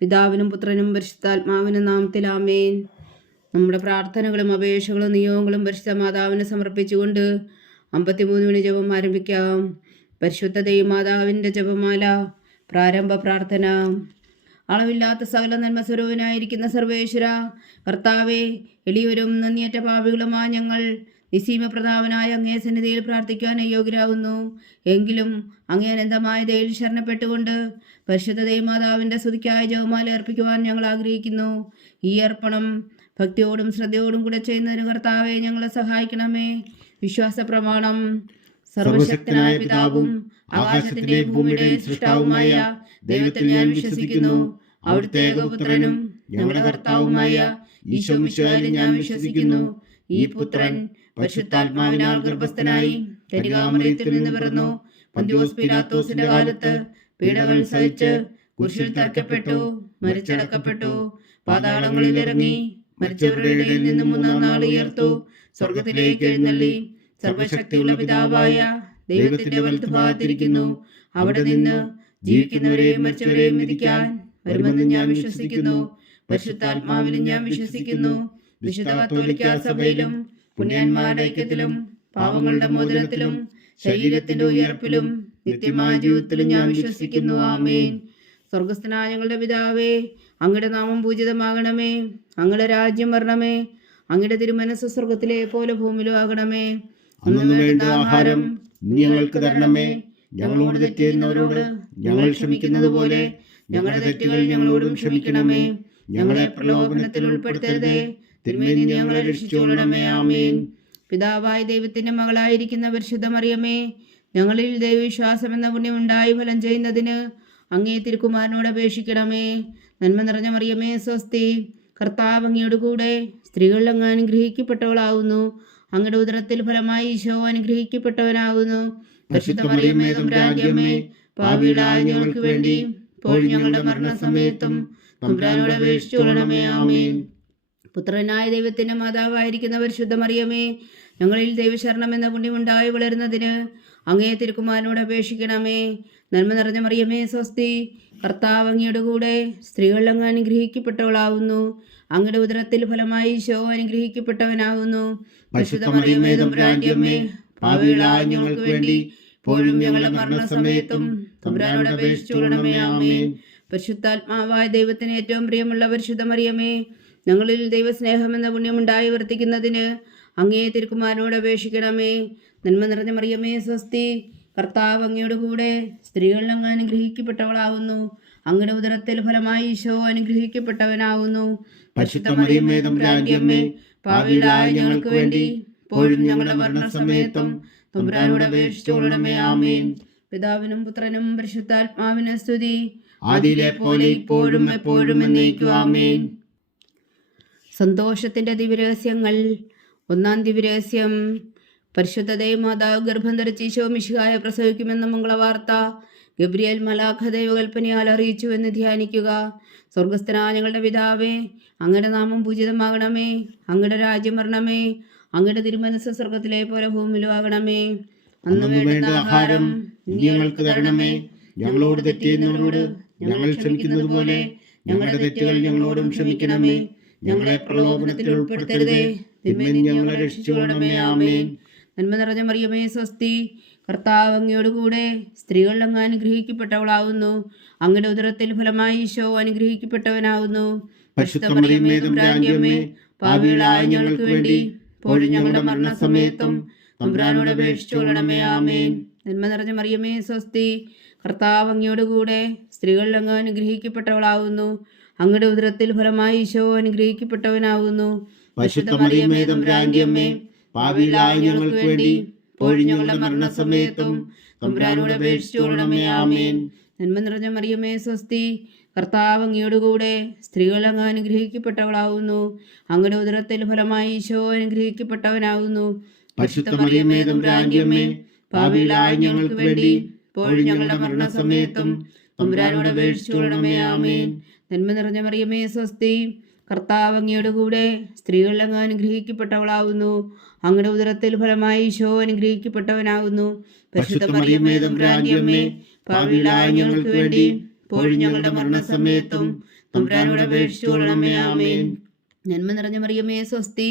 പിതാവിനും പുത്രനും പരിശുദ്ധാത്മാവിനും നാമത്തിൽ ആമേൻ. നമ്മുടെ പ്രാർത്ഥനകളും അപേക്ഷകളും നിയോഗങ്ങളും പരിശുദ്ധ മാതാവിനെ സമർപ്പിച്ചുകൊണ്ട് അമ്പത്തിമൂന്ന് മണി ജപം ആരംഭിക്കാം. പരിശുദ്ധ ദൈവമാതാവിന്റെ ജപമാല പ്രാരംഭ പ്രാർത്ഥന. അളവില്ലാത്ത സകല നന്മസ്വരൂപനായിരിക്കുന്ന സർവേശ്വര കർത്താവെ എളിയവരും നന്ദിയേറ്റ പാപികളുമായ ഞങ്ങൾ നിസീമപ്രതാപനായ അങ്ങേ സന്നിധിയിൽ പ്രാർത്ഥിക്കാൻ യോഗ്യരാകുന്നു. എങ്കിലും അങ്ങേ അനന്തമായ ദയിൽ ശരണപ്പെട്ടുകൊണ്ട് പരിശുദ്ധ ദൈവമാതാവിന്റെ സ്തുതിക്കായ ജവമാല അർപ്പിക്കുവാൻ ഞങ്ങൾ ആഗ്രഹിക്കുന്നു. ഈ അർപ്പണം ഭക്തിയോടും ശ്രദ്ധയോടും കൂടെ ചെയ്യുന്നതിന് കർത്താവെ ഞങ്ങളെ സഹായിക്കണമേ. വിശ്വാസ പ്രമാണം സർവശക്തനായ പിതാവും ആകാശത്തിന്റെ ഭൂമിയുടെ സൃഷ്ടാവുമായ ദൈവത്തിൽ ഞാൻ വിശ്വസിക്കുന്നു. അവിടുത്തെ ഏകപുത്രനും ഞങ്ങളുടെ കർത്താവുമായ ഈശോ മിശിഹായിലും ഞാൻ വിശ്വസിക്കുന്നു. ഈ പുത്രൻ പരിശുദ്ധാത്മാവിനാൽ ഗർഭസ്ഥനായി കനികാമറിയത്തിൽ നിന്ന് പിറന്നു. പന്തിയോസ് പിലാത്തോസിന്റെ കാലത്ത് പീഡകൾ സഹിച്ച് കുരിശിൽ തറക്കപ്പെട്ടു മരിച്ചടക്കപ്പെട്ടു. പാതാളങ്ങളിൽ ഇറങ്ങി മരിച്ചവരുടെ ഇടയിൽ നിന്ന് മൂന്നാം നാൾ ഉയർത്തു. സ്വർഗത്തിലേക്ക് എഴുന്നള്ളി. സർവശക്തിയുള്ള പിതാവായ ദൈവത്തിന്റെ വലത്തുഭാഗത്തിരിക്കുന്നു. അവിടെ നിന്ന് ജീവിക്കുന്നവരെയും മരിച്ചവരെയും വിധിക്കാൻ വരുമെന്ന് ഞാൻ വിശ്വസിക്കുന്നു. പരിശുദ്ധാത്മാവിലും ഞാൻ വിശ്വസിക്കുന്നു. വിശുദ്ധ കത്തോലിക്ക സഭയിലും പുണ്യന്മാരുടെ ഐക്യത്തിലും പാവങ്ങളുടെ മോചനത്തിലും ശരീരത്തിന്റെ ഉയർപ്പിലും നിത്യമായ ജീവിതത്തിലും ഞാൻ വിശ്വസിക്കുന്നു. ആമേൻ. സ്വർഗസ്ഥനായ ഞങ്ങളുടെ പിതാവേ അങ്ങയുടെ നാമം പൂജിതമാകണമേ. അങ്ങയുടെ രാജ്യം വരണമേ. അങ്ങയുടെ തിരുമനസ് സ്വർഗത്തിലെ പോലെ ഭൂമിയിലും ആകണമേ. അന്നു വേണ്ട ആഹാരം ഞങ്ങൾക്ക് തരണമേ. ഞങ്ങളോട് തെറ്റ് ചെയ്യുന്നവരോട് ഞങ്ങൾ ക്ഷമിക്കുന്നത് പോലെ ഞങ്ങളുടെ തെറ്റുകൾ ഞങ്ങളോടും ക്ഷമിക്കണമേ. ഞങ്ങളെ പ്രലോഭനത്തിൽ ഉൾപ്പെടുത്തരുതേ. തിരുമേനി ഞങ്ങളെ രക്ഷിച്ചുകൊള്ളണമേ ആമേൻ. പിതാവായ ദൈവത്തിന്റെ മകളായിരിക്കുന്ന പരിശുദ്ധമറിയമേ ഞങ്ങളിൽ ദൈവവിശ്വാസം എന്ന പുണ്യം ഉണ്ടായി ഫലം ചെയ്യുന്നതിന് അങ്ങേ തിരുക്കുമാരനോട് അപേക്ഷിക്കണമേ. നന്മ നിറഞ്ഞ മറിയമേ സ്വസ്തി കർത്താവ് അങ്ങയോട് കൂടെ സ്ത്രീകൾ അങ്ങ് അനുഗ്രഹിക്കപ്പെട്ടവളാകുന്നു അങ്ങയുടെ ഉദരത്തിൽ ഫലമായി ഈശോ അനുഗ്രഹിക്കപ്പെട്ടവനാകുന്നു പരിശുദ്ധ മറിയമേ ഞങ്ങൾക്ക് വേണ്ടി ഇപ്പോൾ ഞങ്ങളുടെ മരണസമയത്തും തമ്പുരാനോട് അപേക്ഷിച്ചു കൊള്ളണമേ ആമേൻ. പുത്രനായ ദൈവത്തിന്റെ മാതാവായിരിക്കുന്ന പരിശുദ്ധ മറിയമേ ഞങ്ങളിൽ ദൈവശരണം എന്ന പുണ്യമുണ്ടായി വളരുന്നതിന് അങ്ങേ തിരുക്കുമാരനോട് അപേക്ഷിക്കണമേ. നന്മ നിറഞ്ഞ മറിയമേ സ്വസ്തി കർത്താവ് അങ്ങയുടെ കൂടെ സ്ത്രീകൾ അങ്ങ് അനുഗ്രഹിക്കപ്പെട്ടവളാവുന്നു. അങ്ങയുടെ ഉദരത്തിൽ ഫലമായി ഈശോ അനുഗ്രഹിക്കപ്പെട്ടവനാവുന്നു. തമ്പുരാന്റിയമ്മേ ഞങ്ങൾക്ക് വേണ്ടി ഇപ്പോഴും ഞങ്ങളുടെ മരണസമയത്തും തമ്പുരാനോട് പരിശുദ്ധാത്മാവായ ദൈവത്തിന് ഏറ്റവും പ്രിയമുള്ള പരിശുദ്ധ മറിയമേ ഞങ്ങളിൽ ദൈവസ്നേഹം എന്ന പുണ്യമുണ്ടായി വർത്തിക്കുന്നതിന് അങ്ങേ തിരുക്കുമാരനോട് അപേക്ഷിക്കണമേ. നന്മ നിറഞ്ഞ മറിയമേ സ്വസ്തി. കർത്താവ് അങ്ങയുടെ കൂടെ സ്ത്രീകളിൽ അങ്ങ് അനുഗ്രഹിക്കപ്പെട്ടവളാവുന്നു. അങ്ങയുടെ ഉദരത്തിൽ ഫലമായി ഈശോ അനുഗ്രഹിക്കപ്പെട്ടവനാവുന്നു. ഞങ്ങൾക്ക് വേണ്ടി ഇപ്പോഴും ഞങ്ങളുടെ മരണസമയത്തും തമ്പുരാനോട് അപേക്ഷിച്ചു ആമേൻ. പിതാവിനും പുത്രനും പരിശുദ്ധാത്മാവിനും സ്തുതി. ആദിയിലെ പോലെ ഇപ്പോഴും എപ്പോഴും എന്നേക്കും ആമേൻ. സന്തോഷത്തിന്റെ ദിവ്യരഹസ്യങ്ങൾ. ഒന്നാം ദിവ്യരഹസ്യം പരിശുദ്ധ ദൈവമാതാവ് ഗർഭം ധരിച്ച് ഈശോ മിശിഹായ പ്രസവിക്കുമെന്ന മംഗളവാർത്ത ഗബ്രിയേൽ മലാഖ ദൈവകൽപ്പനയാൽ അറിയിച്ചു എന്ന് ധ്യാനിക്കുക. സ്വർഗസ്ഥനായ ഞങ്ങളുടെ പിതാവേ അങ്ങയുടെ നാമം പൂജിതമാകണമേ അങ്ങയുടെ രാജ്യം വരണമേ അങ്ങയുടെ തിരുമനസ് സ്വർഗത്തിലെ പോലെ ഭൂമിയിലും ആകണമേ. അന്ന് വേണ്ട ആഹാരം ഞങ്ങൾക്ക് തരണമേ. ഞങ്ങളോട് തെറ്റ് ചെയ്യുന്നവരോട് ഞങ്ങൾ ക്ഷമിക്കുന്നത് പോലെ ഞങ്ങളുടെ തെറ്റുകൾ ഞങ്ങളോടും ക്ഷമിക്കണമേ. ഞങ്ങളെ പ്രലോഭനത്തിൽ ഉൾപ്പെടുത്തരുതേ. തിന്മയിൽ ഞങ്ങളെ രക്ഷിച്ചുകൊള്ളണമേ. ആമേൻ. നന്മ നിറഞ്ഞ മറിയമേ സ്വസ്തി. കർത്താവ് അങ്ങയോട് കൂടെ സ്ത്രീകൾ അങ്ങ് അനുഗ്രഹിക്കപ്പെട്ടവളാവുന്നു. അങ്ങയുടെ ഉദരത്തിൽ ഫലമായി ഈശോ അനുഗ്രഹിക്കപ്പെട്ടവനാവുന്നു. പാപികളായ ഞങ്ങൾക്ക് വേണ്ടി ഇപ്പോഴും ഞങ്ങളുടെ മരണസമയത്തും തമ്പുരാനോട് അപേക്ഷിച്ചു ആമേൻ. നന്മ നിറഞ്ഞ മറിയമേ സ്വസ്തി. കർത്താവ് അങ്ങയോട് കൂടെ സ്ത്രീകളിൽ അങ്ങ് അനുഗ്രഹിക്കപ്പെട്ടവളാവുന്നു. അങ്ങയുടെ ഉദരത്തിൽ ഫലമായി ഈശോ തമ്പുരാന്റിയമ്മേ പാപികളായ ഞങ്ങൾക്ക് വേണ്ടി ഞങ്ങളുടെ മരണസമയത്തും തമ്പുരാനോട് അപേക്ഷിച്ചു ആമേൻ. നന്മ നിറഞ്ഞ മറിയമേ സ്വസ്തി കർത്താവ് സ്ത്രീകൾ അങ്ങ് അനുഗ്രഹിക്കപ്പെട്ടവളാവുന്നു. അങ്ങയുടെ ഉദരത്തിൽ ഫലമായി ഈശോ അനുഗ്രഹിക്കപ്പെട്ടവനാകുന്നു പാപികളായ ഞങ്ങൾക്ക് വേണ്ടി ഇപ്പോഴും ഞങ്ങളുടെ മരണസമയത്തും തമ്പുരാനോട് അപേക്ഷിച്ചു കൊള്ളണമേ ആമേൻ. നന്മ നിറഞ്ഞ മറിയമേ സ്വസ്തി. കർത്താവ് അങ്ങയുടെ കൂടെ സ്ത്രീകൾ അങ്ങ് അനുഗ്രഹിക്കപ്പെട്ടവളാവുന്നു. അങ്ങയുടെ ഉദരത്തിൽ ഫലമായി ഈശോ അനുഗ്രഹിക്കപ്പെട്ടവനാകുന്നു പരിശുദ്ധ മറിയമ്മേ തമ്പുരാന്റിയമ്മേ പാവിളായ ഞങ്ങൾക്ക് വേണ്ടി ഇപ്പോഴും ഞങ്ങളുടെ മരണസമയത്തും അപേക്ഷിച്ചു ആമേൻ. നന്മ നിറഞ്ഞ മറിയമേ സ്വസ്തി.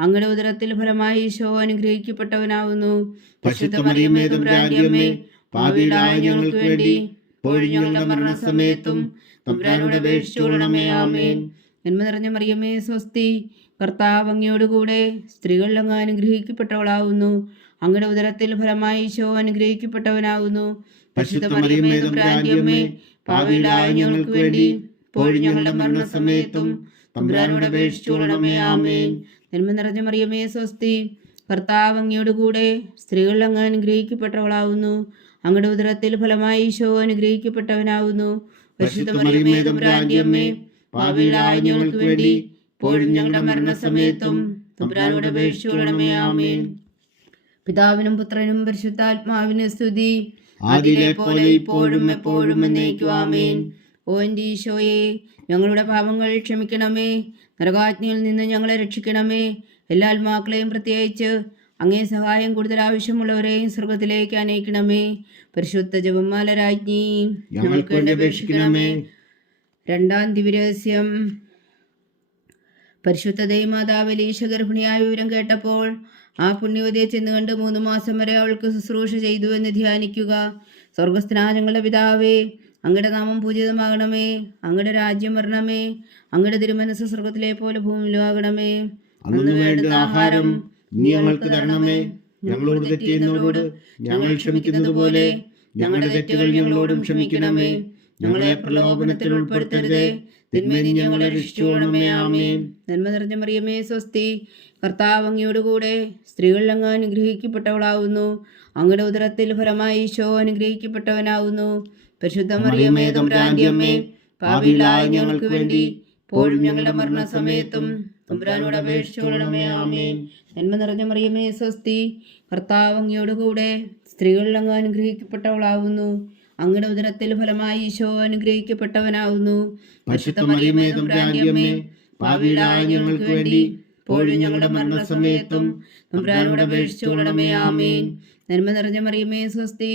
അങ്ങയുടെ ഉദരത്തിൽ ഫലമായി ഈശോ അനുഗ്രഹിക്കപ്പെട്ടവനാവുന്നു. ഞങ്ങൾക്ക് വേണ്ടി ഞങ്ങളുടെ മരണസമയത്തും തമ്പുരാനോട് ആമേൻ. നന്മ നിറഞ്ഞ മറിയമേ സ്വസ്തി കർത്താവ് അങ്ങയോടുകൂടെ സ്ത്രീകളിൽ അങ്ങ് അനുഗ്രഹിക്കപ്പെട്ടവളാവുന്നു. അങ്ങയുടെ ഉദരത്തിൽ ഫലമായി ഈശോ അനുഗ്രഹിക്കപ്പെട്ടവനാവുന്നു. പാവികളായ ഞങ്ങൾക്ക് വേണ്ടി ഞങ്ങളുടെ മരണസമയത്തും തമ്പുരാനോട് അപേക്ഷിച്ചോളണമേ ആമേൻ. നന്മ നിറഞ്ഞ മറിയമേ സ്വസ്തി. കർത്താവ് അങ്ങയോടുകൂടെ സ്ത്രീകൾ അങ്ങ് അനുഗ്രഹിക്കപ്പെട്ടവളാവുന്നു. അങ്ങയുടെ ഉദരത്തിൽ ഫലമായി ഈശോ അനുഗ്രഹിക്കപ്പെട്ടവനാവുന്നു. ഞങ്ങൾക്ക് വേണ്ടി ഇപ്പോഴും ഞങ്ങളുടെ മരണസമയത്തും. തമ്പുരാനോട് അപേക്ഷിച്ചുകൊള്ളണമേ ആമേൻ. പിതാവിനും പുത്രനും പരിശുദ്ധാത്മാവിന് സ്തുതി. ആദിയിലെ പോലെ ഇപ്പോഴും എപ്പോഴും എന്നേക്കും ആമേൻ. ഓ എന്റെ ഈശോയെ ഞങ്ങളുടെ പാപങ്ങൾ ക്ഷമിക്കണമേ. നരകാജ്ഞയിൽ നിന്ന് ഞങ്ങളെ രക്ഷിക്കണമേ. എല്ലാ ആത്മാക്കളെയും പ്രത്യേകിച്ച് അങ്ങേ സഹായം കൂടുതൽ ആവശ്യമുള്ളവരെയും സ്വർഗത്തിലേക്ക് അനയിക്കണമേ. പരിശുദ്ധ ജപമാല രാജ്ഞി ഞങ്ങൾക്ക് വേണ്ടി അപേക്ഷിക്കണമേ. രണ്ടാം ദിവ്യരഹസ്യം. പരിശുദ്ധ ദൈവമാതാവ് ലീശ ഗർഭിണിയായ വിവരം കേട്ടപ്പോൾ ആ പുണ്യവതിയെ ചെന്ന് കണ്ട് മൂന്ന് മാസം വരെ അവൾക്ക് ശുശ്രൂഷ ചെയ്തു എന്ന് ധ്യാനിക്കുക. സ്വർഗസ്ഥനായ ഞങ്ങളുടെ പിതാവേ അങ്ങയുടെ നാമം പൂജിതമാകണമേ. അങ്ങയുടെ രാജ്യം വരണമേ. അങ്ങയുടെ തിരുമനസ് സ്വർഗത്തിലെ പോലെ ഭൂമിയിലും ആകണമേ അന്നു വേണ്ടുന്ന ആഹാരം നീ ഞങ്ങൾക്ക് തരണമേ. ഞങ്ങളോട് തെറ്റിയുന്നവരോട് ഞങ്ങൾ ക്ഷമിക്കുന്നത് പോലെ ഞങ്ങളുടെ തെറ്റുകൾ ഞങ്ങളോടും ക്ഷമിക്കണമേ. ഞങ്ങളെ പ്രലോഭനത്തിൽ ഉൾപ്പെടുത്തരുതേ. തിന്മയിൽ ഞങ്ങളെ രക്ഷിച്ചുകൊള്ളണമേ. ആമേ നന്മ നിറഞ്ഞ മറിയമേ സ്വസ്തി. കർത്താവ് സ്ത്രീകളിൽ അങ്ങ് അനുഗ്രഹിക്കപ്പെട്ടവളാവുന്നു. അങ്ങയുടെ ഉദരത്തിൽ ഫലമായി ഈശോ അനുഗ്രഹിക്കപ്പെട്ടവനാവുന്നു. പരിശുദ്ധ മറിയമേ തമ്പുരാന്റെ അമ്മേ പാപികളായ ഞങ്ങൾക്ക് വേണ്ടി ഇപ്പോഴും ഞങ്ങളുടെ മരണസമയത്തും തമ്പുരാനോട് അപേക്ഷിച്ചുകൊള്ളണമേ ആമേൻ. നന്മ നിറഞ്ഞ മറിയമേ സ്വസ്തി. കർത്താവ് അങ്ങയോടുകൂടെ സ്ത്രീകളിൽ അങ്ങ് അനുഗ്രഹിക്കപ്പെട്ടവളാവുന്നു. അങ്ങയുടെ ഉദരത്തിൽ ഫലമായി ഈശോ അനുഗ്രഹിക്കപ്പെട്ടവനാവുന്നു. ഞങ്ങൾക്ക് വേണ്ടി ഇപ്പോഴും ഞങ്ങളുടെ മരണസമയത്തും തമ്പുരാനോട് അപേക്ഷിച്ചുകൊള്ളണമേ ആമേൻ. നന്മ നിറഞ്ഞ മറിയമേ സ്വസ്തി.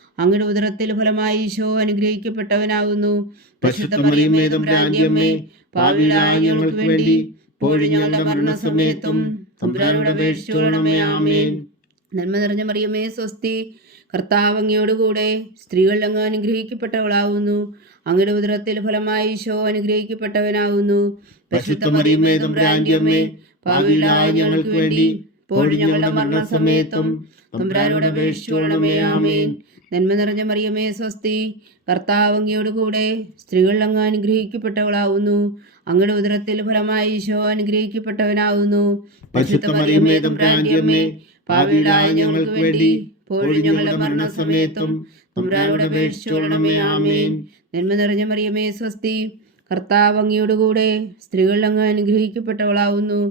അങ്ങയുടെ ഉദരത്തിൽ ഫലമായി ഈശോ അനുഗ്രഹിക്കപ്പെട്ടവനാകുന്നു ഞങ്ങൾക്ക് വേണ്ടി ഇപ്പോഴും ഞങ്ങളുടെ മരണസമയത്തും അപേക്ഷിച്ചുകൊള്ളണമേ ആമേൻ. നന്മ നിറഞ്ഞ മറിയമേ സ്വസ്തി. കർത്താവ് അങ്ങയോടുകൂടെ സ്ത്രീകൾ അങ്ങ് അനുഗ്രഹിക്കപ്പെട്ടവളാവുന്നു. അങ്ങയുടെ ഉദരത്തിൽ ഫലമായി ഈശോ അനുഗ്രഹിക്കപ്പെട്ടവനാകുന്നു ഞങ്ങൾക്ക് വേണ്ടി ഞങ്ങളുടെ മരണസമയത്തും തമ്പുരാനോട് അപേക്ഷിച്ചുകൊള്ളണമേ ആമേൻ. നന്മ നിറഞ്ഞ മറിയമേ സ്വസ്തി. കർത്താവ് അങ്ങയോടുകൂടെ സ്ത്രീകൾ അങ്ങ് അനുഗ്രഹിക്കപ്പെട്ടവളാവുന്നു. അങ്ങയുടെ ഉദരത്തിൽ ഫലമായി ഈശോ അനുഗ്രഹിക്കപ്പെട്ടവനാവുന്നു. പാപികളായ ഞങ്ങൾക്ക് വേണ്ടി ഇപ്പോഴും ഞങ്ങളുടെ മരണസമയത്തും തമ്പുരാനോട് അപേക്ഷിച്ചുകൊള്ളണമേ ആമേൻ. നന്മ നിറഞ്ഞ മറിയമേ സ്വസ്തി. കർത്താവ് അങ്ങയോട് കൂടെ സ്ത്രീകൾ അങ്ങ് അനുഗ്രഹിക്കപ്പെട്ടവളാവുന്നു.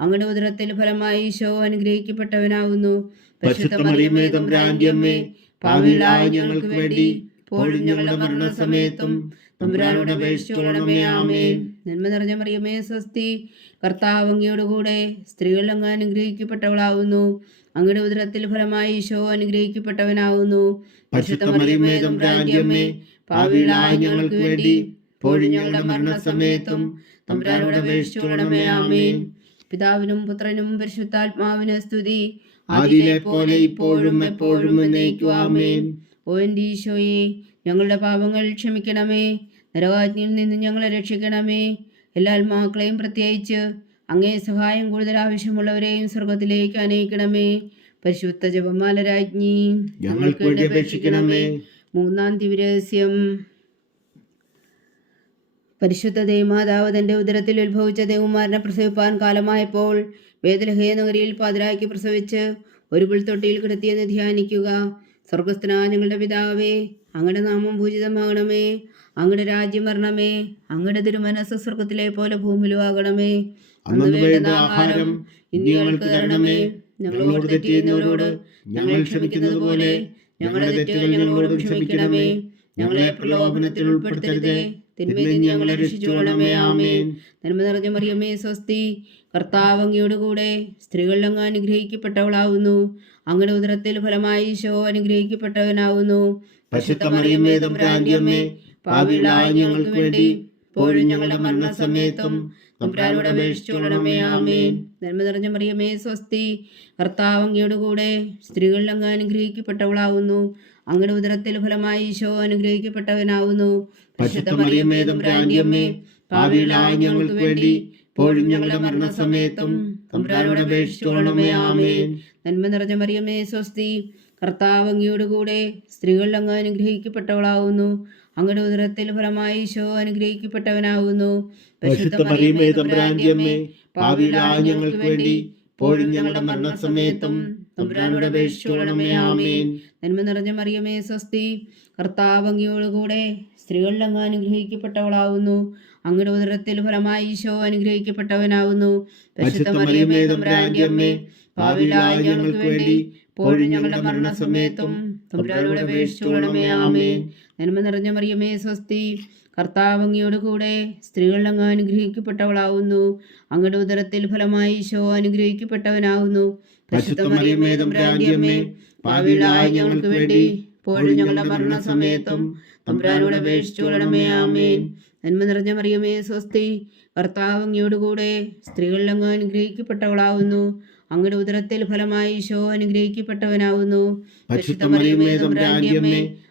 അങ്ങയുടെ ഉദരത്തിൽ ഫലമായി ഈശോ അനുഗ്രഹിക്കപ്പെട്ടവനാവുന്നു. പരിശുദ്ധ മറിയമേ അമ്മേ പാപികളായ ഞങ്ങൾക്ക് വേണ്ടി ഇപ്പോഴും ഞങ്ങളുടെ മരണസമയത്തും തമ്പുരാനോട് അപേക്ഷിച്ചോളണമേ ആമേ നന്മ നിറഞ്ഞ മറിയമേ സ്വസ്തി. കർത്താവ് അങ്ങയോട് കൂടെ സ്ത്രീകൾ അങ്ങ് അനുഗ്രഹിക്കപ്പെട്ടവളാവുന്നു. അങ്ങയുടെ ഉദരത്തിൽ ഫലമായി ഈശോ അനുഗ്രഹിക്കപ്പെട്ടവനാവുന്നു. പാപികളായ ഞങ്ങൾക്ക് വേണ്ടി ഇപ്പോഴും ഞങ്ങളുടെ മരണസമയത്തും തമ്പുരാനോട് അപേക്ഷിച്ചോളണമേ ആമേ പിതാവിനും പുത്രനും പരിശുദ്ധാത്മാവിന് സ്തുതി. ആദിയിലെ പോലെ ഇപ്പോഴും എപ്പോഴും എന്നേക്കും ആമേൻ. ഓ എന്റെ ഈശോയെ ഞങ്ങളുടെ പാപങ്ങൾ ക്ഷമിക്കണമേ. നരകാജ്ഞയിൽ നിന്ന് ഞങ്ങളെ രക്ഷിക്കണമേ. എല്ലാ ആത്മാക്കളെയും പ്രത്യേകിച്ച് അങ്ങേ സഹായം കൂടുതൽ ആവശ്യമുള്ളവരെയും സ്വർഗത്തിലേക്ക് അനയിക്കണമേ. പരിശുദ്ധ ജപമാല രാജ്ഞി ഞങ്ങൾക്ക് വേണ്ടി അപേക്ഷിക്കണമേ. മൂന്നാം ദിവരഹസ്യം പരിശുദ്ധ ദേവമാതാവ് തന്റെ ഉദരത്തിൽ ഉത്ഭവിച്ച ദേവകുമാരനെ പ്രസവിപ്പാൻ കാലമായപ്പോൾ വേദലഹയ നഗരിയിൽ പാതിരാക്കി പ്രസവിച്ച് ഒരു പുൽത്തൊട്ടിയിൽ കിടത്തിയെന്ന് ധ്യാനിക്കുക. സ്വർഗസ്ഥനാ ഞങ്ങളുടെ പിതാവേ അങ്ങയുടെ നാമം പൂജിതമാകണമേ അങ്ങയുടെ രാജ്യം വരണമേ അങ്ങയുടെ തിരുമനസ് സ്വർഗത്തിലെ പോലെ ഭൂമിയിലും ആകണമേ അന്നു വേണ്ട ആഹാരം ഇനി ഞങ്ങൾക്ക് തരണമേ. ഞങ്ങളോട് തെറ്റ് ചെയ്യുന്നവരോട് ഞങ്ങൾ ക്ഷമിക്കുന്നത് പോലെ ഞങ്ങളുടെ തെറ്റുകൾ ഞങ്ങളോട് ക്ഷമിക്കണമേ. ഞങ്ങളെ പ്രലോഭനത്തിൽ ഉൾപ്പെടുത്തരുതേ. തിന്മയിൽ ഞങ്ങളെ രക്ഷിച്ചുകൊള്ളണമേ. ആമേൻ. നന്മ നിറഞ്ഞ മറിയമേ സ്വസ്തി. കർത്താവ് കൂടെ സ്ത്രീകളിൽ അങ്ങ് അനുഗ്രഹിക്കപ്പെട്ടവളാവുന്നു. അങ്ങയുടെ ഉദരത്തിൽ ഫലമായി ഈശോ അനുഗ്രഹിക്കപ്പെട്ടവനാവുന്നു. പാവിളായ ഞങ്ങൾക്ക് വേണ്ടി ഇപ്പോഴും ഞങ്ങളുടെ മരണസമയത്തും തമ്പുരാനോട് അപേക്ഷിച്ചുകൊള്ളണമേ. ആമേൻ. നന്മ നിറഞ്ഞ മറിയമേ സ്വസ്തി. കർത്താവ് അങ്ങയുടെ കൂടെ സ്ത്രീകളിൽ അങ്ങ് അനുഗ്രഹിക്കപ്പെട്ടവളാവുന്നു. അങ്ങയുടെ ഉദരത്തിൽ ഫലമായി ഈശോ അനുഗ്രഹിക്കപ്പെട്ടവനാവുന്നു. ഞങ്ങൾക്ക് വേണ്ടി ഇപ്പോഴും ഞങ്ങളുടെ മരണസമയത്തും തമ്പുരാനോട് അപേക്ഷിച്ചുകൊള്ളണമേ ആമേൻ. നന്മ നിറഞ്ഞ മറിയമേ സ്വസ്തി. കർത്താവ് അങ്ങയുടെ കൂടെ സ്ത്രീകളിൽ അങ്ങ് അനുഗ്രഹിക്കപ്പെട്ടവളാവുന്നു. അങ്ങയുടെ ഉദരത്തിൽ ഫലമായി ഈശോ അനുഗ്രഹിക്കപ്പെട്ടവനാകുന്നു. പരിശുദ്ധ മറിയമേ തമ്പുരാന്റെ അമ്മേ പാപികളായ ഞങ്ങൾക്ക് വേണ്ടി ഇപ്പോഴും ഞങ്ങളുടെ മരണസമയത്തും തമ്പുരാനോട് അപേക്ഷിച്ചുകൊള്ളണമേ ആമേൻ. നന്മ നിറഞ്ഞ മറിയമേ സ്വസ്തി കർത്താവ് അങ്ങയോട് കൂടെ സ്ത്രീകളിൽ അങ്ങ് അനുഗ്രഹിക്കപ്പെട്ടവളാവുന്നു. അങ്ങയുടെ ഉദരത്തിൽ ഫലമായി ഈശോ അനുഗ്രഹിക്കപ്പെട്ടവനാവുന്നു. തമ്പുരാന്റെ അമ്മേ ഞങ്ങൾക്ക് വേണ്ടി ഇപ്പോഴും ഞങ്ങളുടെ മരണസമയത്തും തമ്പുരാനോട് ആമേൻ. നന്മ നിറഞ്ഞ മറിയമേ സ്വസ്തി. കർത്താവ് അങ്ങയോട് കൂടെ സ്ത്രീകൾ അങ്ങ് അനുഗ്രഹിക്കപ്പെട്ടവളാവുന്നു. അങ്ങയുടെ ഉദരത്തിൽ ഫലമായി ഈശോ അനുഗ്രഹിക്കപ്പെട്ടവനാവുന്നു. ഞങ്ങൾക്ക് വേണ്ടി ഇപ്പോഴും ഞങ്ങളുടെ മരണസമയത്തും തമ്പുരാനോട് അപേക്ഷിച്ചുകൊള്ളണമേ ആമേൻ. നന്മ നിറഞ്ഞ മറിയമേ സ്വസ്തി. കർത്താവ് അങ്ങയോട് കൂടെ സ്ത്രീകൾ അങ്ങ് അനുഗ്രഹിക്കപ്പെട്ടവളാവുന്നു. അങ്ങയുടെ ഉദരത്തിൽ ഫലമായി ഈശോ അനുഗ്രഹിക്കപ്പെട്ടവനാവുന്നു. പരിശുദ്ധ മറിയമേ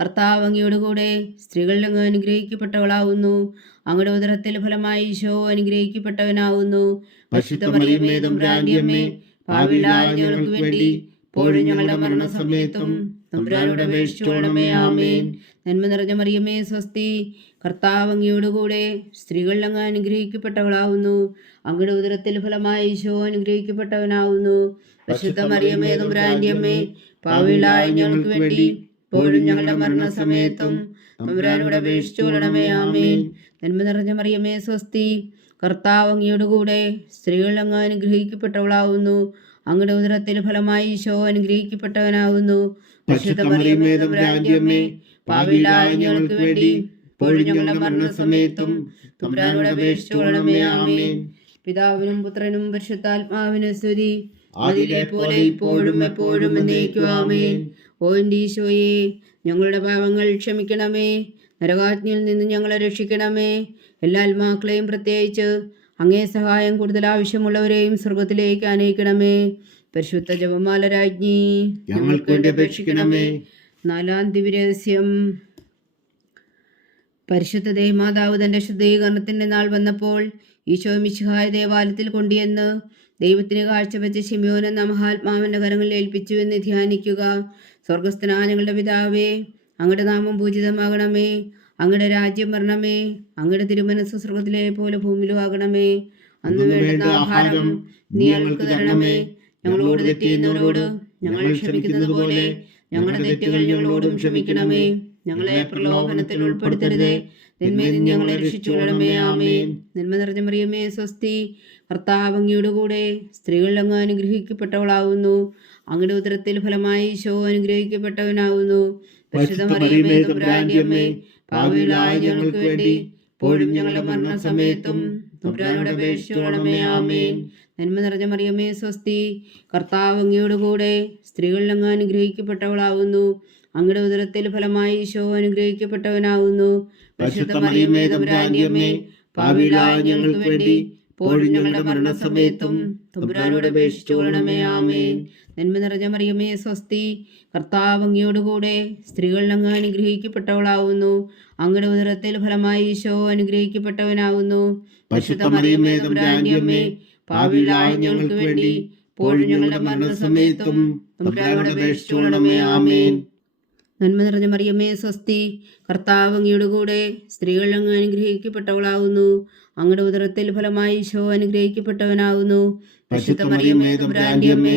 കർത്താവ് അങ്ങയോടുകൂടെ സ്ത്രീകളിൽ അങ്ങ് അനുഗ്രഹിക്കപ്പെട്ടവളാവുന്നു. അങ്ങയുടെ ഉദരത്തിൽ ഫലമായി ഈശോ അനുഗ്രഹിക്കപ്പെട്ടവനാവുന്നു. ഞങ്ങൾക്ക് വേണ്ടി ഇപ്പോഴും ഞങ്ങളുടെ മരണസമയത്തും തമ്പുരാനോട് അപേക്ഷിച്ചുകൊള്ളണമേ ആമേൻ. നന്മ നിറഞ്ഞ മറിയമേ സ്വസ്തി. കർത്താവ് അങ്ങയോടുകൂടെ സ്ത്രീകളിൽ അങ്ങ് അനുഗ്രഹിക്കപ്പെട്ടവളാവുന്നു. അങ്ങയുടെ ഉദരത്തിൽ ഫലമായി ഈശോ അനുഗ്രഹിക്കപ്പെട്ടവനാവുന്നു. പരിശുദ്ധ മറിയമേ തമ്പുരാന്റെ അമ്മേ പാവികളായ ഞങ്ങൾക്ക് വേണ്ടി ഇപ്പോഴും ഞങ്ങളുടെ മരണസമയത്തും തമ്പുരാനോട് അപേക്ഷിച്ചുകൊള്ളണമേ ആമേൻ. നന്മ നിറഞ്ഞ മറിയമേ സ്വസ്തി. കർത്താവ് അങ്ങയുടെ കൂടെ സ്ത്രീകൾ അങ്ങ് അനുഗ്രഹിക്കപ്പെട്ടവളാവുന്നു. അങ്ങയുടെ ഉദരത്തിൽ ഫലമായി ഈശോ അനുഗ്രഹിക്കപ്പെട്ടവനാവുന്നു. ഞങ്ങൾക്ക് വേണ്ടി ഇപ്പോഴും ഞങ്ങളുടെ മരണസമയത്തും തമ്പുരാനോട് അപേക്ഷിച്ചുകൊള്ളണമേ ആമേൻ. പിതാവിനും പുത്രനും പരിശുദ്ധാത്മാവിനും സ്തുതി. അതിലെ പോലെ ഇപ്പോഴും എപ്പോഴും എന്നേക്കും. ആമേൻ. ഓ ഈശോയെ ഞങ്ങളുടെ പാപങ്ങൾ ക്ഷമിക്കണമേ. നരകാജ്ഞയിൽ നിന്ന് ഞങ്ങളെ രക്ഷിക്കണമേ. എല്ലാ ആത്മാക്കളെയും പ്രത്യേകിച്ച് അങ്ങേ സഹായം കൂടുതൽ ആവശ്യമുള്ളവരെയും സ്വർഗത്തിലേക്ക് അനയിക്കണമേ പരിശുദ്ധ ജപമാല രാജ്ഞി ഞങ്ങൾക്ക് വേണ്ടി അപേക്ഷിക്കണമേ. നാലാം ദിവ്യരഹസ്യം. പരിശുദ്ധ ദേവമാതാവ് തന്റെ ശുദ്ധീകരണത്തിന്റെ നാൾ വന്നപ്പോൾ ഈശോ മിശിഹായ ദേവാലയത്തിൽ കൊണ്ടുവന്ന് ദൈവത്തിന് കാഴ്ചവെച്ച ശിമയോൻ എന്ന മഹാത്മാവിന്റെ കരങ്ങളിൽ ഏൽപ്പിച്ചു എന്ന് ധ്യാനിക്കുക. സ്വർഗസ്ഥനായ ഞങ്ങളുടെ പിതാവേ അങ്ങയുടെ നാമം പൂജിതമാകണമേ. അങ്ങയുടെ രാജ്യം വരണമേ. അങ്ങയുടെ തിരുമനസ് സ്വർഗത്തിലെ പോലെ ഭൂമിയിലും ആകണമേ. അന്ന് വേണ്ടുന്ന ആഹാരം നീ ഞങ്ങൾക്ക് തരണമേ. ഞങ്ങളോട് തെറ്റിയുന്നവരോട് ഞങ്ങൾ ക്ഷമിക്കുന്നത് പോലെ ഞങ്ങളുടെ തെറ്റുകൾ ഞങ്ങളോടും ക്ഷമിക്കണമേ. ഞങ്ങളെ പ്രലോഭനത്തിൽ ഉൾപ്പെടുത്തരുതേ. തിന്മയിൽ നിന്ന് ഞങ്ങളെ രക്ഷിച്ചുകൊള്ളണമേ ആമേൻ. നന്മ നിറഞ്ഞ മറിയമേ സ്വസ്തി. ഭർത്താവ് അങ്ങയുടെ കൂടെ സ്ത്രീകൾ അങ്ങ് അനുഗ്രഹിക്കപ്പെട്ടവളാവുന്നു. അങ്ങയുടെ ഉദരത്തിൽ ഫലമായി ഈശോ പാവികളായ ഞങ്ങൾക്ക് വേണ്ടി ഇപ്പോഴും ഞങ്ങളുടെ മരണസമയത്തും തമ്പുരാനോട് അപേക്ഷിച്ചുകൊള്ളണമേ ആമേൻ. നന്മ നിറഞ്ഞ മറിയമേ സ്വസ്തി കർത്താവ് അങ്ങയുടെ കൂടെ സ്ത്രീകളിൽ അങ്ങ് അനുഗ്രഹിക്കപ്പെട്ടവളാവുന്നു. അങ്ങയുടെ ഉദരത്തിൽ ഫലമായി ഈശോ അനുഗ്രഹിക്കപ്പെട്ടവനാവുന്നു. പരിശുദ്ധ മറിയമേ തമ്പുരാന്റെ അമ്മേ പാവികളായ ഞങ്ങൾക്ക് വേണ്ടി ഇപ്പോഴും ഞങ്ങളുടെ മരണസമയത്തും തമ്പുരാനോട് ആമേൻ. നന്മ നിറഞ്ഞ മറിയമേ സ്വസ്തി. കർത്താവ് അങ്ങയോടുകൂടെ സ്ത്രീകളിൽ അങ്ങ് അനുഗ്രഹിക്കപ്പെട്ടവളാവുന്നു. അങ്ങയുടെ ഉദരത്തിൽ ഫലമായി ഈശോ അനുഗ്രഹിക്കപ്പെട്ടവനാവുന്നു. ഞങ്ങൾക്ക് വേണ്ടി ഇപ്പോഴും ഞങ്ങളുടെ മരണസമയത്തും അപേക്ഷിച്ചുകൊള്ളണമേ ആമേൻ. നന്മ നിറഞ്ഞ മറിയമ്മേ സ്വസ്തി. കർത്താവ് അങ്ങയുടെ കൂടെ സ്ത്രീകൾ അങ്ങ് അനുഗ്രഹിക്കപ്പെട്ടവളാവുന്നു. അങ്ങയുടെ ഉദരത്തിൽ ഫലമായി ഈശോ അനുഗ്രഹിക്കപ്പെട്ടവനാവുന്നു. പരിശുദ്ധ മറിയമ്മേ തമ്പുരാന്റെ അമ്മേ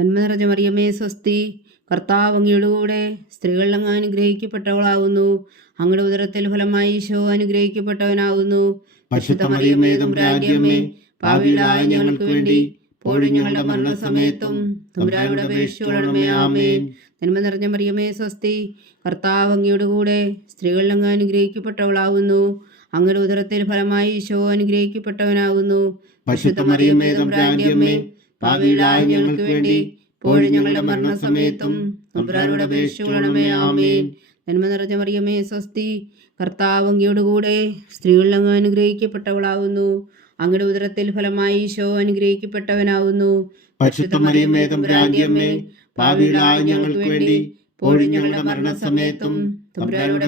നന്മ നിറഞ്ഞ മറിയമേ സ്വസ്തി. കർത്താവ് അങ്ങയുടെ കൂടെ സ്ത്രീകൾ അങ്ങ് അനുഗ്രഹിക്കപ്പെട്ടവളാകുന്നു അങ്ങയുടെ ഉദരത്തിൽ ഫലമായി ഈശോ അനുഗ്രഹിക്കപ്പെട്ടവനാകുന്നു പരിശുദ്ധ മറിയമേ തമ്പുരാന്റെ അമ്മേ പാവികളായ ഞങ്ങൾക്ക് വേണ്ടി ഇപ്പോഴും ഞങ്ങളുടെ മരണസമയത്തും തമ്പുരാനോട് അപേക്ഷിച്ചുകൊള്ളണമേ ആമേൻ. നന്മ നിറഞ്ഞ മറിയമേ സ്വസ്തി. കർത്താവ് അങ്ങയുടെ കൂടെ സ്ത്രീകൾ അങ്ങ് അനുഗ്രഹിക്കപ്പെട്ടവളാകുന്നു അങ്ങയുടെ ഉദരത്തിൽ ഫലമായി ഈശോ അനുഗ്രഹിക്കപ്പെട്ടവനാകുന്നു പരിശുദ്ധ മറിയമേ തമ്പുരാന്റെ അമ്മേ പാവികളായ ഞങ്ങൾക്ക് വേണ്ടി ഇപ്പോഴും ഞങ്ങളുടെ മരണസമയത്തും തമ്പുരാനോട് അപേക്ഷിച്ചുകൊള്ളണമേ ആമേൻ. നന്മ നിറഞ്ഞ മറിയമേ സ്വസ്തി. കർത്താവ് അങ്ങയുടെ കൂടെ സ്ത്രീകൾ അങ്ങ് അനുഗ്രഹിക്കപ്പെട്ടവളാകുന്നു അങ്ങയുടെ ഉദരത്തിൽ ഫലമായി ഈശോ അനുഗ്രഹിക്കപ്പെട്ടവനാകുന്നു പാവികളായ ഞങ്ങൾക്ക് വേണ്ടി ഇപ്പോഴും ഞങ്ങളുടെ മരണസമയത്തും തമ്പുരാനോട്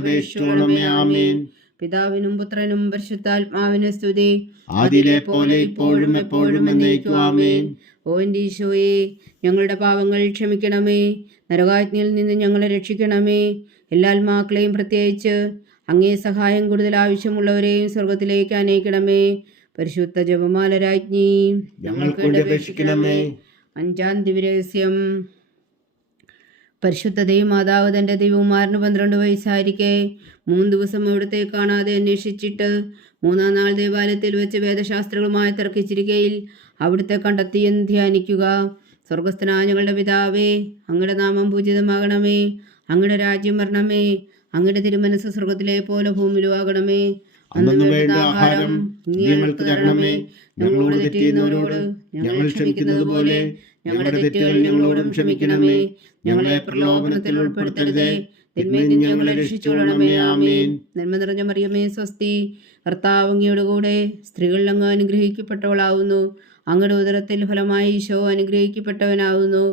ആമേൻ. പിതാവിനും പുത്രനും പരിശുദ്ധാത്മാവിനും സ്തുതി. ആദിലെ പോലെ ഇപ്പോഴും എപ്പോഴും എന്നേക്കും. ആമേൻ. ഓ എന്റെ ഈശോയെ ഞങ്ങളുടെ പാവങ്ങൾ ക്ഷമിക്കണമേ. നരകാജ്ഞയിൽ നിന്ന് ഞങ്ങളെ രക്ഷിക്കണമേ. എല്ലാ ആത്മാക്കളെയും പ്രത്യേകിച്ച് അങ്ങേ സഹായം കൂടുതൽ ആവശ്യമുള്ളവരെയും സ്വർഗത്തിലേക്ക് അനയിക്കണമേ പരിശുദ്ധ ജപമാല രാജ്ഞി ഞങ്ങൾക്ക് വേണ്ടി അപേക്ഷിക്കണമേ. അഞ്ചാം ദിവരഹസ്യം പരിശുദ്ധ ദൈവമാതാവ് തന്റെ ദൈവകുമാരന് പന്ത്രണ്ട് വയസ്സായിരിക്കെ. മൂന്ന് ദിവസം അവിടുത്തെ കാണാതെ അന്വേഷിച്ചിട്ട് മൂന്നാം നാൾ ദേവാലയത്തിൽ വെച്ച് വേദശാസ്ത്രങ്ങളുമായി തർക്കിച്ചിരിക്കയിൽ അവിടുത്തെ കണ്ടെത്തിയെന്ന് ധ്യാനിക്കുക. സ്വർഗസ്ഥനായ ഞങ്ങളുടെ പിതാവേ അങ്ങയുടെ നാമം പൂജിതമാകണമേ. അങ്ങയുടെ രാജ്യം വരണമേ. അങ്ങയുടെ തിരുമനസ് സ്വർഗത്തിലെ പോലെ ഭൂമിയിലും ആകണമേ അന്നു വേണ്ട ആഹാരം നീ ഞങ്ങൾക്ക് തരണമേ. ഞങ്ങളോട് തെറ്റ് ചെയ്യുന്നവരോട് ഞങ്ങൾ ക്ഷമിക്കുന്നത് പോലെ ഞങ്ങളുടെ തെറ്റുകൾ ഞങ്ങളോടും ക്ഷമിക്കണമേ. ഞങ്ങളെ പ്രലോഭനത്തിൽ ഉൾപ്പെടുത്തരുതേ. തിന്മയിൽ നിന്ന് ഞങ്ങളെ രക്ഷിച്ചുകൊള്ളണമേ ആമേൻ. നന്മ നിറഞ്ഞ മറിയമേ സ്വസ്തി. കർത്താവ് കൂടെ സ്ത്രീകളിൽ അങ്ങ് അനുഗ്രഹിക്കപ്പെട്ടവളാവുന്നു. അങ്ങയുടെ ഉദരത്തിൽ ഫലമായി ഈശോ അനുഗ്രഹിക്കപ്പെട്ടവനാവുന്നു.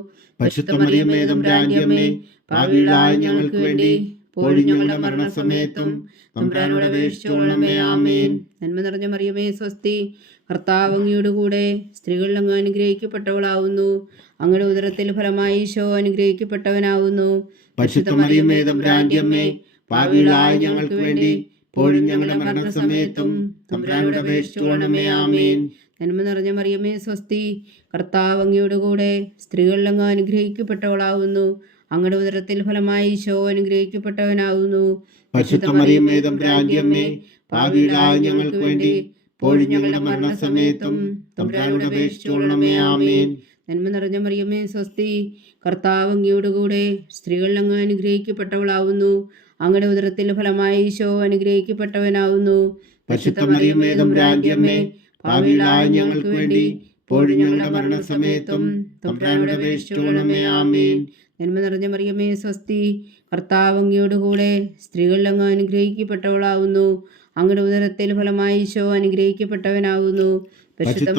ഞങ്ങൾക്ക് വേണ്ടി ഇപ്പോഴും ഞങ്ങളുടെ മരണസമയത്തും തമ്പുരാനോട് അപേക്ഷിച്ചുകൊള്ളണമേ ആമേൻ. നന്മ നിറഞ്ഞ മറിയമേ സ്വസ്തി. കർത്താവ് അങ്ങയുടെ കൂടെ സ്ത്രീകൾ അങ്ങ് അനുഗ്രഹിക്കപ്പെട്ടവളാവുന്നു. അങ്ങയുടെ ഉദരത്തിൽ ഫലമായി ഈശോ അനുഗ്രഹിക്കപ്പെട്ടവനാവുന്നു. പരിശുദ്ധ മറിയമേ തമ്പുരാന്റെ അമ്മേ പാപികളായ ഞങ്ങൾക്ക് വേണ്ടി ഇപ്പോഴും ഞങ്ങളുടെ മരണസമയത്തും തമ്പ്രാനോട് അപേക്ഷിച്ചോണമേ ആമേൻ. നന്മ നിറഞ്ഞ മറിയമ്മേ സ്വസ്തി കർത്താവ് അങ്ങയുടെ കൂടെ സ്ത്രീകളിലങ്ങ് അനുഗ്രഹിക്കപ്പെട്ടവളാവുന്നു. അങ്ങയുടെ ഉദരത്തിൽ ഫലമായി ഈശോ അനുഗ്രഹിക്കപ്പെട്ടവനാവുന്നു. പരിശുദ്ധ മറിയമേ തമ്പുരാന്റെ അമ്മേ പാപികളായ ഞങ്ങൾക്ക് വേണ്ടി ഇപ്പോഴും ഞങ്ങളുടെ മരണസമയത്തും തമ്പ്രാനോട് അപേക്ഷിച്ചോളണമേ ആമേൻ. നന്മ നിറഞ്ഞ മറിയമ്മേ സ്വസ്തി. കർത്താവ് അങ്ങയുടെ കൂടെ സ്ത്രീകൾ അങ്ങ് അനുഗ്രഹിക്കപ്പെട്ടവളാവുന്നു. അങ്ങയുടെ ഉദരത്തിന്റെ ഫലമായി ഈശോ അനുഗ്രഹിക്കപ്പെട്ടവനാവുന്നു. ഞങ്ങൾക്ക് വേണ്ടി ഇപ്പോഴും ഞങ്ങളുടെ മരണസമയത്തും തമ്പുരാനോട് അപേക്ഷിച്ചോളണമേ ആമേൻ. നന്മ നിറഞ്ഞ മറിയമ്മേ സ്വസ്തി. കർത്താവ് അങ്ങയുടെ കൂടെ സ്ത്രീകൾ അങ്ങ് അനുഗ്രഹിക്കപ്പെട്ടവളാവുന്നു. അങ്ങയുടെ ഉദരത്തിൽ ഫലമായി ഈശോ അനുഗ്രഹിക്കപ്പെട്ടവനാവുന്നു. പരിശുദ്ധ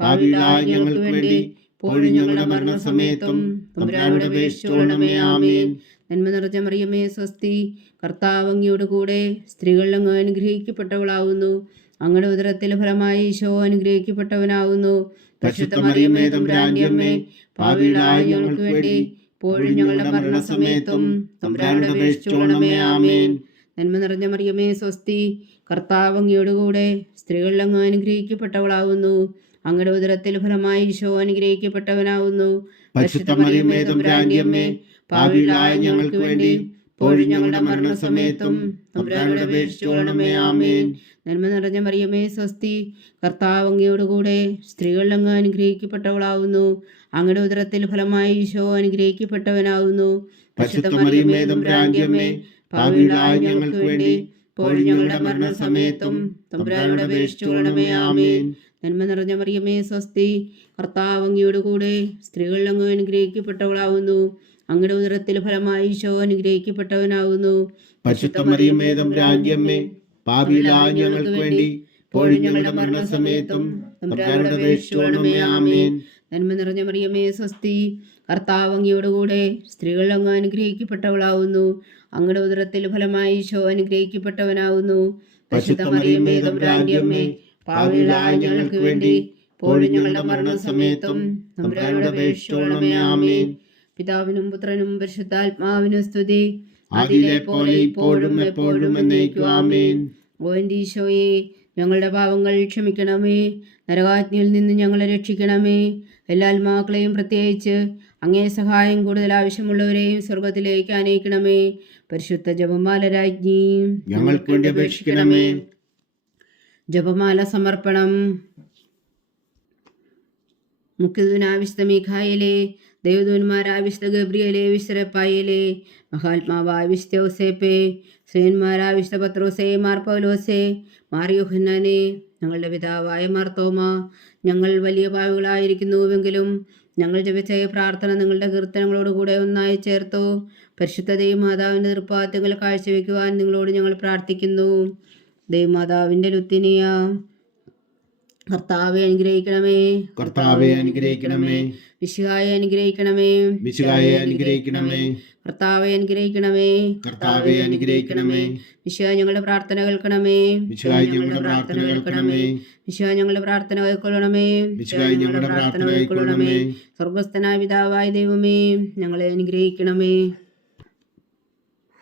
അമ്മേ ഞങ്ങൾക്ക് വേണ്ടി ഇപ്പോഴും ഞങ്ങളുടെ മരണസമയത്തും തമ്പുരാനോട് അപേക്ഷിച്ചോളണമേ ആമേൻ. നന്മ മറിയമേ സ്വസ്തി. കർത്താവ് അങ്ങയുടെ കൂടെ സ്ത്രീകൾ അങ്ങ് അനുഗ്രഹിക്കപ്പെട്ടവളാവുന്നു. അങ്ങയുടെ ഉദരത്തിൽ ഫലമായി ഈശോ അനുഗ്രഹിക്കപ്പെട്ടവനാവുന്നു. മറിയമേ ഞങ്ങൾക്ക് വേണ്ടി ഇപ്പോഴും ഞങ്ങളുടെ മരണസമയത്തും തമ്പുരാനോട് അപേക്ഷിച്ചോളണമേ ആമേൻ. നന്മ നിറഞ്ഞ മറിയമേ സ്വസ്തി. കർത്താവ് കൂടെ സ്ത്രീകൾ അങ്ങ് അനുഗ്രഹിക്കപ്പെട്ടവളാവുന്നു. അങ്ങയുടെ ഉദരത്തിൽ ഫലമായി ഈശോ അനുഗ്രഹിക്കപ്പെട്ടവനാവുന്നു. പാപികളായ ഞങ്ങൾക്ക് വേണ്ടി ഇപ്പോഴും ഞങ്ങളുടെ മരണസമയത്തും തമ്പുരാനോട് അപേക്ഷിച്ചോളണമേ ആമേൻ. നന്മ നിറഞ്ഞ മറിയമേ സ്വസ്തി കർത്താവ് അങ്ങയുടെ കൂടെ സ്ത്രീകൾ അങ്ങ് അനുഗ്രഹിക്കപ്പെട്ടവളാവുന്നു. അങ്ങയുടെ ഉദരത്തിൽ ഫലമായി ഈശോ അനുഗ്രഹിക്കപ്പെട്ടവനാവുന്നു. മറിയമേ തമ്പുരാന്റെ പാപികളായ ഞങ്ങൾക്ക് വേണ്ടി ഇപ്പോഴും ഞങ്ങളുടെ മരണസമയത്തും തമ്പുരാനോട് അപേക്ഷിച്ചോളണമേ ആമേൻ. നന്മ നിറഞ്ഞ മറിയമേ സ്വസ്തി. കർത്താവ് അങ്ങയുടെ കൂടെ സ്ത്രീകൾ അങ്ങ് അനുഗ്രഹിക്കപ്പെട്ടവളാവുന്നു. അങ്ങയുടെ ഉദരത്തിൽ ഫലമായി ഈശോ അനുഗ്രഹിക്കപ്പെട്ടവനാവുന്നു. ഞങ്ങൾക്ക് വേണ്ടി ഞങ്ങളുടെ മരണസമയത്തും നന്മ നിറഞ്ഞ മറിയമേ സ്വസ്തി. കർത്താവ് അങ്ങയുടെ കൂടെ സ്ത്രീകൾ അങ്ങ് അനുഗ്രഹിക്കപ്പെട്ടവളാവുന്നു. അങ്ങയുടെ ഉദരത്തിൽ ഫലമായി ഈശോ അനുഗ്രഹിക്കപ്പെട്ടവനാവുന്നു. പരിശുദ്ധ മറിയമേ തമ്പുരാന്റെ അമ്മേ ഞങ്ങൾക്ക് വേണ്ടി ഇപ്പോഴും ഞങ്ങളുടെ മരണസമയത്തും തമ്പുരാനോട് അപേക്ഷിച്ചോളണമേ ആമേൻ. പിതാവിനും പുത്രനും പരിശുദ്ധാത്മാവിനും സ്തുതി. അതിലെ പോലെ ഇപ്പോഴും എപ്പോഴും എന്നേക്കും ആമേൻ. ഓ ഞങ്ങളുടെ പാവങ്ങൾ ക്ഷമിക്കണമേ. നരകാജ്ഞയിൽ നിന്ന് ഞങ്ങളെ രക്ഷിക്കണമേ. എല്ലാ ആത്മാക്കളെയും പ്രത്യേകിച്ച് അങ്ങേ സഹായം കൂടുതൽ ആവശ്യമുള്ളവരെയും സ്വർഗത്തിലേക്ക് അനയിക്കണമേ പരിശുദ്ധ ജപമാല രാജ്ഞി ഞങ്ങൾക്ക് വേണ്ടി അപേക്ഷിക്കണമേ. ജപമാല സമർപ്പണം. മുഖ്യദൂനാവിശുദ്ധ മീഖായിലെ ദേവദൂന്മാരായ വിശുദ്ധ ഗബ്രിയലെ വിശ്രപ്പായലെ മഹാത്മാവായ വിശുദ്ധ വിശുദ്ധ പത്രോസെ മാർ പൗലോസേ മാർ യുഹന്നാനെ ഞങ്ങളുടെ പിതാവായ മാർത്തോമ ഞങ്ങൾ വലിയ പാവുകളായിരിക്കുന്നുവെങ്കിലും ഞങ്ങൾ ജപിച്ച പ്രാർത്ഥന നിങ്ങളുടെ കീർത്തനങ്ങളോടുകൂടെ ഒന്നായി ചേർത്തു. പരിശുദ്ധതയും മാതാവിന്റെ നിർപ്പാദ്യങ്ങൾ കാഴ്ചവെക്കുവാൻ നിങ്ങളോട് ഞങ്ങൾ പ്രാർത്ഥിക്കുന്നു. ദൈവമാതാവിന്റെ ലുത്തിനിയ. കർത്താവെ അനുഗ്രഹിക്കണമേ. കർത്താവെ അനുഗ്രഹിക്കണമേ. വിശുഹായെ അനുഗ്രഹിക്കണമേ. വിശുഹായെ അനുഗ്രഹിക്കണമേ. കർത്താവെ അനുഗ്രഹിക്കണമേ. കർത്താവെ അനുഗ്രഹിക്കണമേ. വിശുഹ ഞങ്ങളുടെ പ്രാർത്ഥന കേൾക്കണമേ. വിശുകായി ഞങ്ങളുടെ പ്രാർത്ഥന കേൾക്കണമേ. വിശുഹ ഞങ്ങളുടെ പ്രാർത്ഥന കൈക്കൊള്ളണമേ വിശുകായി ഞങ്ങളുടെ പ്രാർത്ഥന കൈക്കൊള്ളണമേ സ്വർഗസ്ഥനായ പിതാവായ ദൈവമേ ഞങ്ങളെ അനുഗ്രഹിക്കണമേ.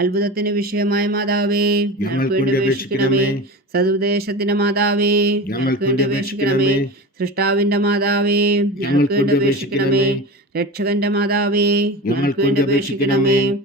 അത്ഭുതത്തിന് വിഷയമായ മാതാവേ ഞങ്ങൾക്ക് വേണ്ടി അപേക്ഷിക്കണമേ. സതുപദേശത്തിന്റെ മാതാവേ ഞങ്ങൾക്ക് വേണ്ടി അപേക്ഷിക്കണമേ. സൃഷ്ടാവിന്റെ മാതാവേ ഞങ്ങൾക്ക് വേണ്ടി അപേക്ഷിക്കണമേ. രക്ഷകന്റെ മാതാവേ ഞങ്ങൾക്ക് വേണ്ടി അപേക്ഷിക്കണമേ.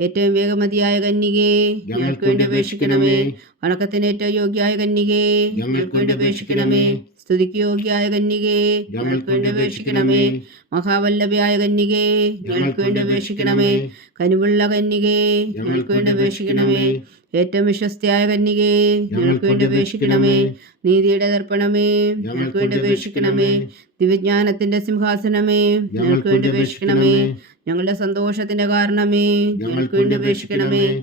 ഏറ്റവും വേഗമതിയായ കന്യകേ ഞങ്ങൾക്ക് വേണ്ടി അപേക്ഷിക്കണമേ. വണക്കത്തിന് ഏറ്റവും യോഗ്യായ കന്യകേ ഞങ്ങൾക്ക് വേണ്ടി അപേക്ഷിക്കണമേ. സ്തുതിക്ക് യോഗ്യായ കന്യകേ ഞങ്ങൾക്ക് വേണ്ടി അപേക്ഷിക്കണമേ. മഹാവല്ലഭയായ കന്യകേ ഞങ്ങൾക്ക് വേണ്ടി അപേക്ഷിക്കണമേ. കനിവുള്ള കന്യകേ ഞങ്ങൾക്ക് വേണ്ടി അപേക്ഷിക്കണമേ. ഏറ്റവും വിശ്വസ്തയായ കന്യകേ ഞങ്ങൾക്ക് വേണ്ടി അപേക്ഷിക്കണമേ. നീതിയുടെ ദർപ്പണമേ ഞങ്ങൾക്ക് വേണ്ടി അപേക്ഷിക്കണമേ. ദിവ്യജ്ഞാനത്തിന്റെ സിംഹാസനമേ. ഞങ്ങൾക്ക് വേണ്ടി അപേക്ഷിക്കണമേ. ഞങ്ങളുടെ സന്തോഷത്തിന്റെ കാരണമേ. ഞങ്ങൾക്ക് വേണ്ടി അപേക്ഷിക്കണമേ.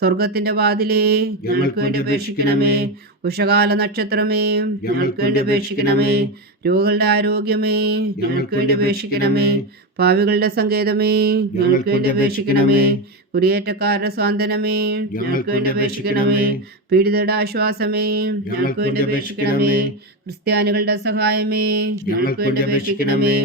സ്വർഗത്തിന്റെ വാതിലേ ഞങ്ങൾക്ക് വേണ്ടി അപേക്ഷിക്കണമേ. ഉഷകാല നക്ഷത്രമേ ഞങ്ങൾക്ക് വേണ്ടി അപേക്ഷിക്കണമേ. രോഗികളുടെ ആരോഗ്യമേ ഞങ്ങൾക്ക് വേണ്ടി അപേക്ഷിക്കണമേ. പാവികളുടെ സങ്കേതമേ ഞങ്ങൾക്ക് വേണ്ടി അപേക്ഷിക്കണമേ. കുടിയേറ്റക്കാരുടെ സ്വാന്തനമേ ഞങ്ങൾക്ക് വേണ്ടി അപേക്ഷിക്കണമേ. പീഡിതരുടെ ആശ്വാസമേ ഞങ്ങൾക്ക് വേണ്ടി അപേക്ഷിക്കണമേ. ക്രിസ്ത്യാനികളുടെ സഹായമേ ഞങ്ങൾക്ക് വേണ്ടി അപേക്ഷിക്കണമേ.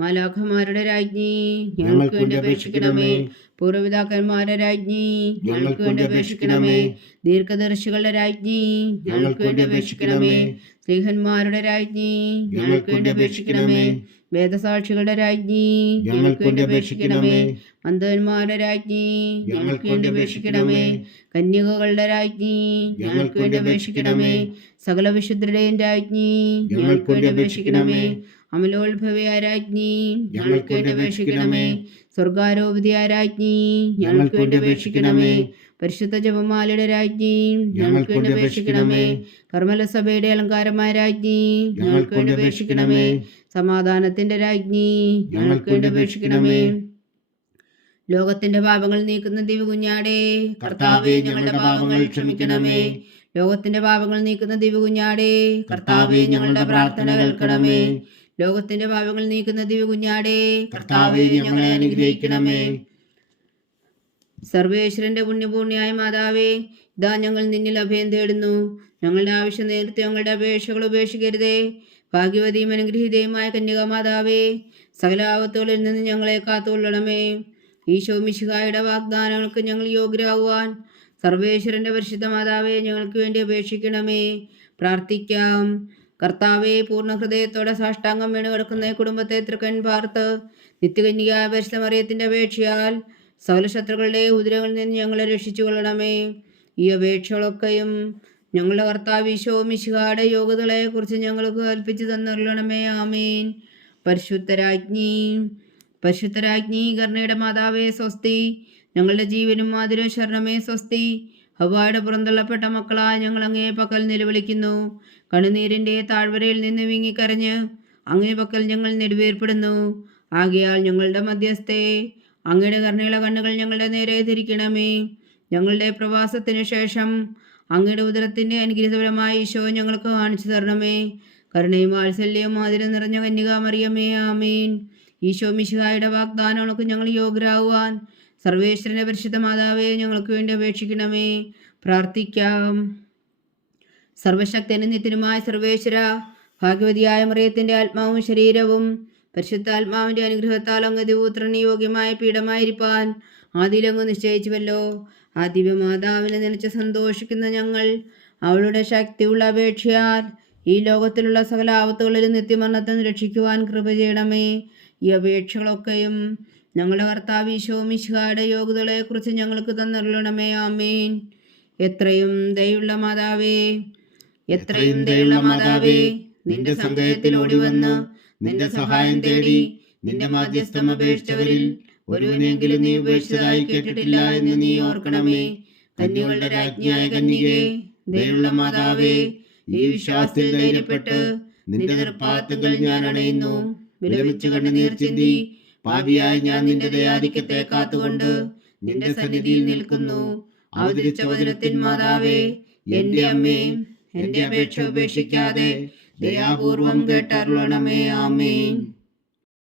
മാലാഖമാരുടെ രാജ്ഞി ഞങ്ങൾക്ക് വേണ്ടി അപേക്ഷിക്കണമേ. പൂർവപിതാക്കന്മാരുടെ രാജ്ഞി ഞങ്ങൾക്ക് വേണ്ടി അപേക്ഷിക്കണമേ. ദീർഘദർശികളുടെ രാജ്ഞി ഞങ്ങൾക്ക് വേണ്ടി അപേക്ഷിക്കണമേ. സ്ത്രീഹന്മാരുടെ രാജ്ഞി ഞങ്ങൾക്ക് വേണ്ടി അപേക്ഷിക്കണമേ. വേദസാക്ഷികളുടെ രാജ്ഞി ഞങ്ങൾക്ക് വേണ്ടി അപേക്ഷിക്കണമേ. അന്ധന്മാരുടെ രാജ്ഞി ഞങ്ങൾക്ക് വേണ്ടി അപേക്ഷിക്കണമേ. കന്യകകളുടെ രാജ്ഞി ഞങ്ങൾക്ക് വേണ്ടി അപേക്ഷിക്കണമേ. സകല വിശുദ്ധരുടെയും രാജ്ഞി ഞങ്ങൾക്ക് വേണ്ടി അപേക്ഷിക്കണമേ. അമലോത്ഭവയായ ആരാജ്ഞി ഞങ്ങൾക്ക് വേണ്ടി അപേക്ഷിക്കണമേ. സ്വർഗാരോപതി ആരാജ്ഞി ഞങ്ങൾക്ക് വേണ്ടി അപേക്ഷിക്കണമേ. പരിശുദ്ധ ജപമാലയുടെ രാജ്ഞി ഞങ്ങൾക്ക് വേണ്ടി അപേക്ഷിക്കണമേ. കർമ്മല സഭയുടെ അലങ്കാരമായ രാജ്ഞി ഞങ്ങൾക്ക് വേണ്ടി അപേക്ഷിക്കണമേ. സമാധാനത്തിന്റെ രാജ്ഞി ഞങ്ങൾക്ക് വേണ്ടി അപേക്ഷിക്കണമേ. ലോകത്തിന്റെ പാപങ്ങൾ നീക്കുന്ന ദിവകുഞ്ഞാടേ കർത്താവേ ഞങ്ങളുടെ പാപങ്ങൾ ക്ഷമിക്കണമേ. ലോകത്തിന്റെ പാപങ്ങൾ നീക്കുന്ന ദിവകുഞ്ഞാടേ കർത്താവേ ഞങ്ങളുടെ പ്രാർത്ഥന കേൾക്കണമേ. ലോകത്തിന്റെ പാപങ്ങൾ നീക്കുന്ന ദിവകുഞ്ഞാടേ കർത്താവെ ഞങ്ങളെ അനുഗ്രഹിക്കണമേ. സർവേശ്വരന്റെ പുണ്യപൂർണിയായ മാതാവേ ഇതാ ഞങ്ങൾ നിന്നിൽ അഭയം തേടുന്നു. ഞങ്ങളുടെ ആവശ്യം നേരത്തെ ഞങ്ങളുടെ അപേക്ഷകൾ ഉപേക്ഷിക്കരുതേ. ഭാഗ്യവതിയും അനുഗ്രഹീതയുമായ കന്യക മാതാവേ സകല ആപത്തുകളിൽ നിന്ന് ഞങ്ങളെ കാത്തുകൊള്ളണമേ. ഈശോ മിശിഹായുടെ വാഗ്ദാനങ്ങൾക്ക് ഞങ്ങൾ യോഗ്യരാകുവാൻ സർവേശ്വരന്റെ പരിശുദ്ധ മാതാവേ ഞങ്ങൾക്ക് വേണ്ടി അപേക്ഷിക്കണമേ. പ്രാർത്ഥിക്കാം. കർത്താവെ പൂർണ ഹൃദയത്തോടെ സാഷ്ടാംഗം വീണ് കിടക്കുന്ന കുടുംബത്തെ തൃക്കൻ പാർത്ത് നിത്യകന്യകായ പരിശുദ്ധ മറിയത്തിന്റെ അപേക്ഷയാൽ സകലശത്രുക്കളുടെ ഉദരങ്ങളിൽ നിന്ന് ഞങ്ങളെ രക്ഷിച്ചു കൊള്ളണമേ ഈ അപേക്ഷകളൊക്കെയും ഞങ്ങളുടെ കർത്താവ് ഈശോ മിശിഹാടെ യോഗ്യതകളെ കുറിച്ച് ഞങ്ങൾക്ക് കൽപ്പിച്ചു തന്നറിയണമേ ആമീൻ. പരിശുദ്ധരാജ്ഞി പരിശുദ്ധരാജ്ഞി കർണയുടെ മാതാവേ സ്വസ്തി. ഞങ്ങളുടെ ജീവനും മാതിരും ശരണമേ സ്വസ്തി. ഹവായുടെ പുറന്തള്ളപ്പെട്ട മക്കളായ ഞങ്ങൾ അങ്ങേ പക്കൽ നിലവിളിക്കുന്നു. കണ്ണുനീരിന്റെ താഴ്വരയിൽ നിന്ന് വിങ്ങിക്കരഞ്ഞ് അങ്ങേ പക്കൽ ഞങ്ങൾ നെടുവേർപ്പെടുന്നു. ആകയാൽ ഞങ്ങളുടെ മധ്യസ്ഥേ അങ്ങയുടെ കരുണയുള്ള കണ്ണുകൾ ഞങ്ങളുടെ നേരെ തിരിക്കണമേ ഞങ്ങളുടെ പ്രവാസത്തിന് ശേഷം അങ്ങയുടെ ഉദരത്തിന്റെ അനുഗ്രഹപരമായ ഈശോ ഞങ്ങൾക്ക് കാണിച്ചു തരണമേ. കരുണയും വാത്സല്യവും മാതിരം നിറഞ്ഞ കന്യകാമറിയമേ ആമീൻ. ഈശോ മിശിഹായുടെ വാഗ്ദാനങ്ങൾക്ക് ഞങ്ങൾ യോഗ്യരാകുവാൻ സർവേശ്വരന്റെ പരിശുദ്ധ മാതാവേ ഞങ്ങൾക്ക് വേണ്ടി അപേക്ഷിക്കണമേ. പ്രാർത്ഥിക്കാം. സർവശക്തനും നിത്യനുമായ സർവേശ്വര ഭാഗ്യവതിയായ മറിയത്തിന്റെ ആത്മാവും ശരീരവും പരിശുദ്ധാത്മാവിന്റെ അനുഗ്രഹത്താൽ അങ്ങ് ദിവൂത്രന് യോഗ്യമായ പീഠമായിരിക്കാൻ ആദിയിലങ്ങ് നിശ്ചയിച്ചുവല്ലോ. ആ ദിവ്യമാതാവിനെ നനച്ച് സന്തോഷിക്കുന്ന ഞങ്ങൾ അവളുടെ ശക്തിയുള്ള അപേക്ഷയാൽ ഈ ലോകത്തിലുള്ള സകല ആപത്തുകളിൽ നിത്യമരണത്തെ രക്ഷിക്കുവാൻ കൃപ ചെയ്യണമേ. ഈ അപേക്ഷകളൊക്കെയും ഞങ്ങളുടെ കർത്താവ് ഈശോ മിശിഹായുടെ യോഗ്യതകളെക്കുറിച്ച് ഞങ്ങൾക്ക് തന്നറിയണമേ ആമേൻ. എത്രയും ദയുള്ള മാതാവേ എത്രയും ദയുള്ള മാതാവേ നിന്റെ സന്ദേഹത്തിൽ ഓടി വന്ന് നിന്റെ സഹായം തേടി നിന്റെ മാധ്യസ്ഥം അപേക്ഷിച്ചവരിൽ ഒരുവനെങ്കിലും നീ ഉപേക്ഷിച്ചതായി കേട്ടിട്ടില്ല എന്ന് നീ ഓർക്കണമേ. കന്യകളുടെ രാജ്ഞിയായ കന്യകെ ദയുള്ള മാതാവേ ഈ വിശ്വാസത്തിൽ ധൈര്യപ്പെട്ട് നിന്റെ നിർപ്പാത്തുകൾ ഞാൻ അണയുന്നു വിലപിച്ചു കണ്ണുനീർ ചിന്തി പാപിയായ ഞാൻ നിന്റെ ദയാധിക്യത്തെ കാത്തുകൊണ്ട് നിന്റെ സന്നിധിയിൽ നിൽക്കുന്നു. അവതരിച്ച വചനത്തിൻ മാതാവേ എന്റെ അമ്മേ എന്റെ അപേക്ഷ ഉപേക്ഷിക്കാതെ ദയാപൂർവം കേട്ടരുളണമേ. ആമേൻ.